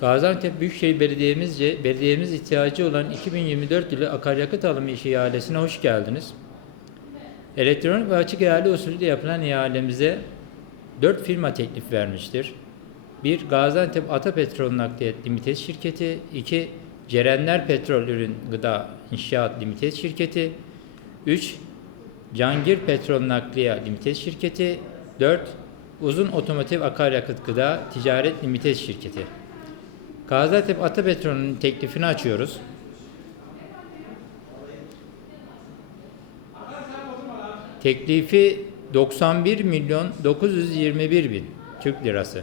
Gaziantep Büyükşehir Belediye'mizce belediyemiz ihtiyacı olan 2024 yılı akaryakıt alımı işi ihalesine hoş geldiniz. Elektronik ve açık ihale usulüyle yapılan ihalemize 4 firma teklif vermiştir. 1. Gaziantep Atapetrol Nakliyat Limited Şirketi 2. Cerenler Petrol Ürün Gıda İnşaat Limited Şirketi 3. Cangir Petrol Nakliye Limited Şirketi 4. Uzun Otomotiv Akaryakıt Gıda Ticaret Limited Şirketi Gaziantep Atapetrol'ün teklifini açıyoruz. Teklifi 91 milyon 921 bin Türk lirası.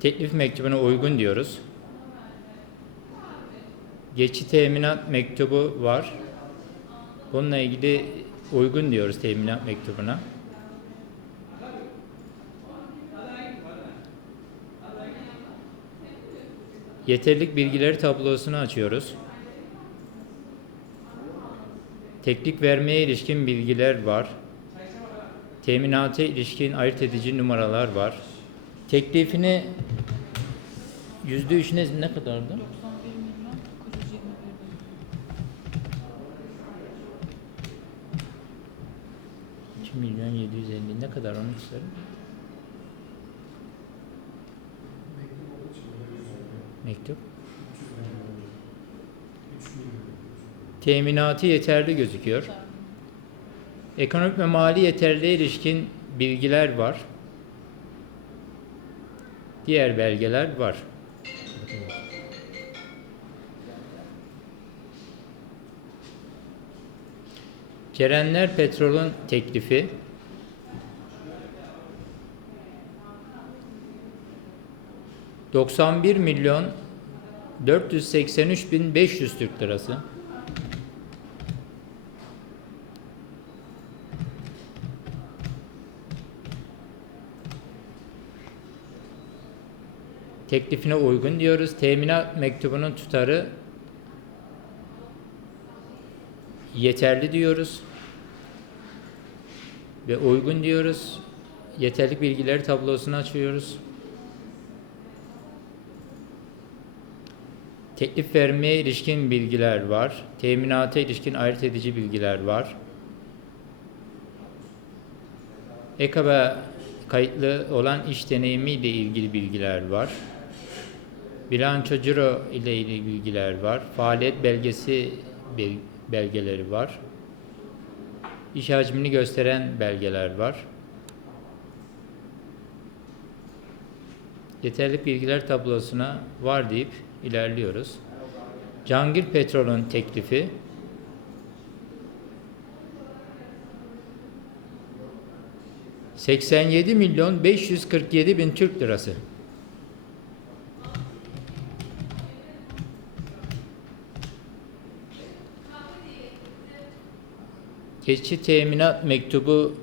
Teklif mektubuna uygun diyoruz. Geçi teminat mektubu var. Bununla ilgili uygun diyoruz teminat mektubuna. Yeterlik bilgileri tablosunu açıyoruz. Teknik vermeye ilişkin bilgiler var. Teminata ilişkin ayırt edici numaralar var. Teklifini yüzde üç ne, kadardı? 91 milyon 921 bin. 2 milyon 750 ne kadar onu isterim? Mektup. Teminatı yeterli gözüküyor. Ekonomik ve mali yeterliğe ilişkin bilgiler var. Diğer belgeler var. Cerenler Petrol'ün teklifi ...91 milyon 483 bin 500 Türk lirası. Teklifine uygun diyoruz. Teminat mektubunun tutarı yeterli diyoruz. Ve uygun diyoruz. Yeterli bilgileri tablosunu açıyoruz. Teklif vermeye ilişkin bilgiler var. Teminata ilişkin ayırt edici bilgiler var. EKAB'a kayıtlı olan iş deneyimi ile ilgili bilgiler var. Bilanço ciro ile ilgili bilgiler var. Faaliyet belgesi bel- belgeleri var. İş hacmini gösteren belgeler var. Yeterli bilgiler tablosuna var deyip ilerliyoruz. Cangir Petrol'ün teklifi ...87 milyon 547 bin Türk lirası. Geçici teminat mektubu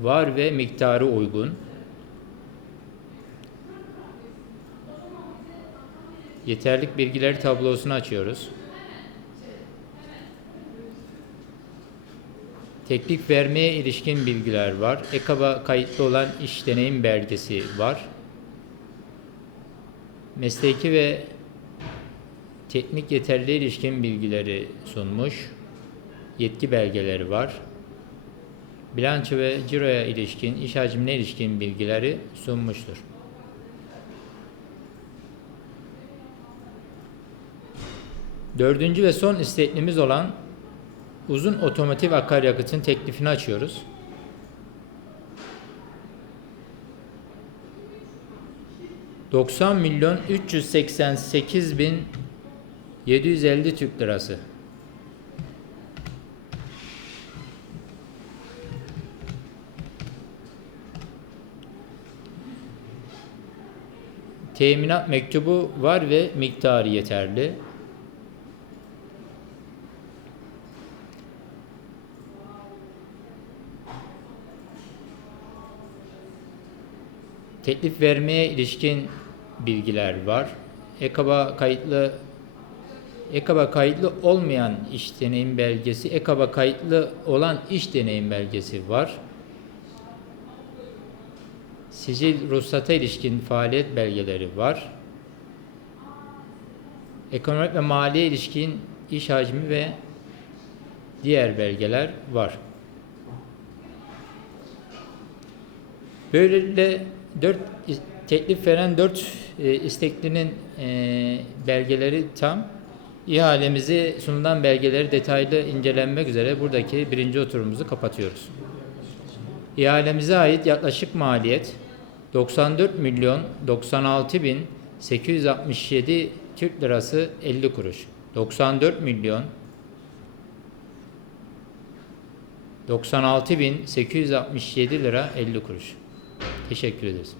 var ve miktarı uygun. Yeterlik bilgileri tablosunu açıyoruz. Teklif vermeye ilişkin bilgiler var. EKAB'a kayıtlı olan iş deneyim belgesi var. Mesleki ve teknik yeterliğe ilişkin bilgileri sunmuş. Yetki belgeleri var. Bilanço ve ciroya ilişkin, iş hacmine ilişkin bilgileri sunmuştur. Dördüncü ve son isteklimiz olan uzun otomotiv akaryakıtın teklifini açıyoruz. ...90 milyon 388 bin 750 Türk lirası. Teminat mektubu var ve miktarı yeterli. Teklif vermeye ilişkin bilgiler var. EKAB'a kayıtlı EKAB'a kayıtlı olmayan iş deneyim belgesi, EKAB'a kayıtlı olan iş deneyim belgesi var. Sicil ruhsata ilişkin faaliyet belgeleri var. Ekonomik ve maliye ilişkin iş hacmi ve diğer belgeler var. Böylelikle dört teklif veren dört e, isteklinin e, belgeleri tam. İhalemizi sunulan belgeleri detaylı incelenmek üzere buradaki birinci oturumumuzu kapatıyoruz. İhalemize ait yaklaşık maliyet 94 milyon 96 bin 867 Türk lirası 50 kuruş. 94 milyon 96 bin 867 lira 50 kuruş. Teşekkür ederiz.